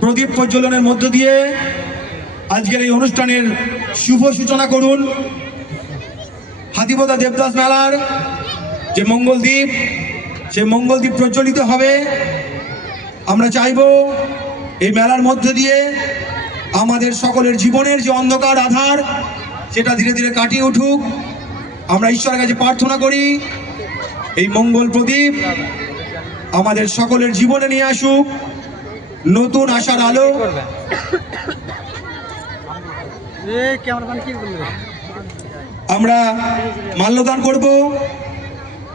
প্রদীপ প্রজ্বলনের মধ্য দিয়ে আজকের এই অনুষ্ঠানের শুভ সূচনা করুন। হাতিপদা দেবদাস মেলার যে মঙ্গলদ্বীপ, সেই মঙ্গলদ্বীপ প্রজ্বলিত হবে। আমরা চাইব এই মেলার মধ্য দিয়ে আমাদের সকলের জীবনের যে অন্ধকার আধার, সেটা ধীরে ধীরে কাটিয়ে উঠুক। আমরা ঈশ্বরের কাছে প্রার্থনা করি এই মঙ্গল প্রদীপ আমাদের সকলের জীবনে নিয়ে আসুক নতুন আশার আলো। আমরা মাল্যদান করব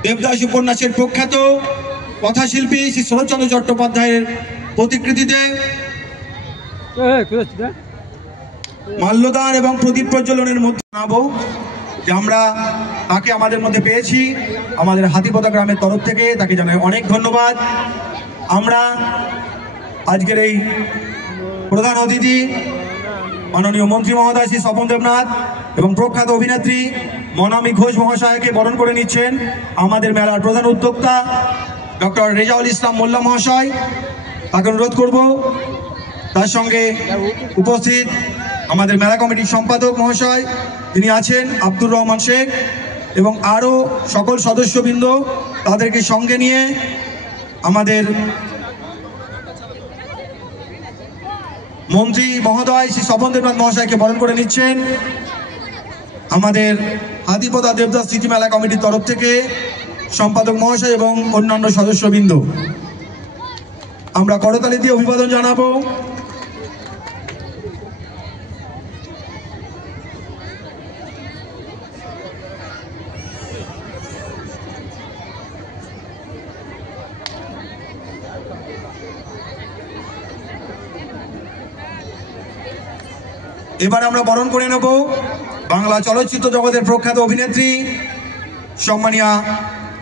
দেবদাস উপন্যাসের প্রখ্যাত কথাশিল্পী শ্রী শরৎচন্দ্র চট্টোপাধ্যায়ের প্রতিকৃতিতে। মাল্যদান এবং প্রদীপ প্রজ্বলনের মধ্যে জানাবো যে আমরা তাকে আমাদের মধ্যে পেয়েছি আমাদের হাতিপদা গ্রামের তরফ থেকে, তাকে জানাই অনেক ধন্যবাদ। আমরা আজকের এই প্রধান অতিথি মাননীয় মন্ত্রী মহোদয় শ্রী স্বপন দেবনাথ এবং প্রখ্যাত অভিনেত্রী মনামী ঘোষ মহাশয়কে বরণ করে নিচ্ছেন আমাদের মেলার প্রধান উদ্যোক্তা ডক্টর রেজাউল ইসলাম মোল্লা মহাশয়। তাকে অনুরোধ করব তার সঙ্গে উপস্থিত আমাদের মেলা কমিটির সম্পাদক মহাশয় তিনি আছেন আব্দুর রহমান শেখ এবং আরও সকল সদস্যবৃন্দ, তাদেরকে সঙ্গে নিয়ে আমাদের মন্ত্রী মহোদয় শ্রী স্বপন দেবনাথ মহাশয়কে বরণ করে নিচ্ছেন আমাদের হাতিপদা দেবদাস স্মৃতি মেলা কমিটির তরফ থেকে সম্পাদক মহাশয় এবং অন্যান্য সদস্যবৃন্দ। আমরা করতালি দিয়ে অভিবাদন জানাবো। এবার আমরা বরণ করে নেব বাংলা চলচ্চিত্র জগতের প্রখ্যাত অভিনেত্রী সম্মানীয়া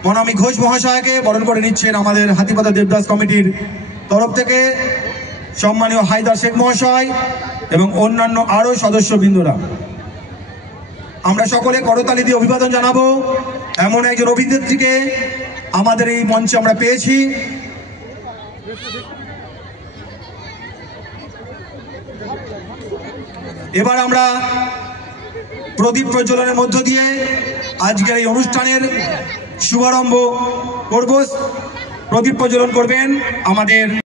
মনামী ঘোষ মহাশয়কে। বরণ করে নিচ্ছেন আমাদের হাতিপদা দেবদাস কমিটির তরফ থেকে সম্মানীয় হায়দার শেখ মহাশয় এবং অন্যান্য আরও সদস্যবৃন্দরা। আমরা সকলে করতালি দিয়ে অভিবাদন জানাবো এমন একজন অভিনেত্রীকে আমাদের এই মঞ্চে আমরা পেয়েছি। এবার আমরা প্রদীপ প্রজ্বলনের মধ্য দিয়ে আজকের এই অনুষ্ঠানের শুভারম্ভ করব। প্রদীপ প্রজ্বলন করবেন আমাদের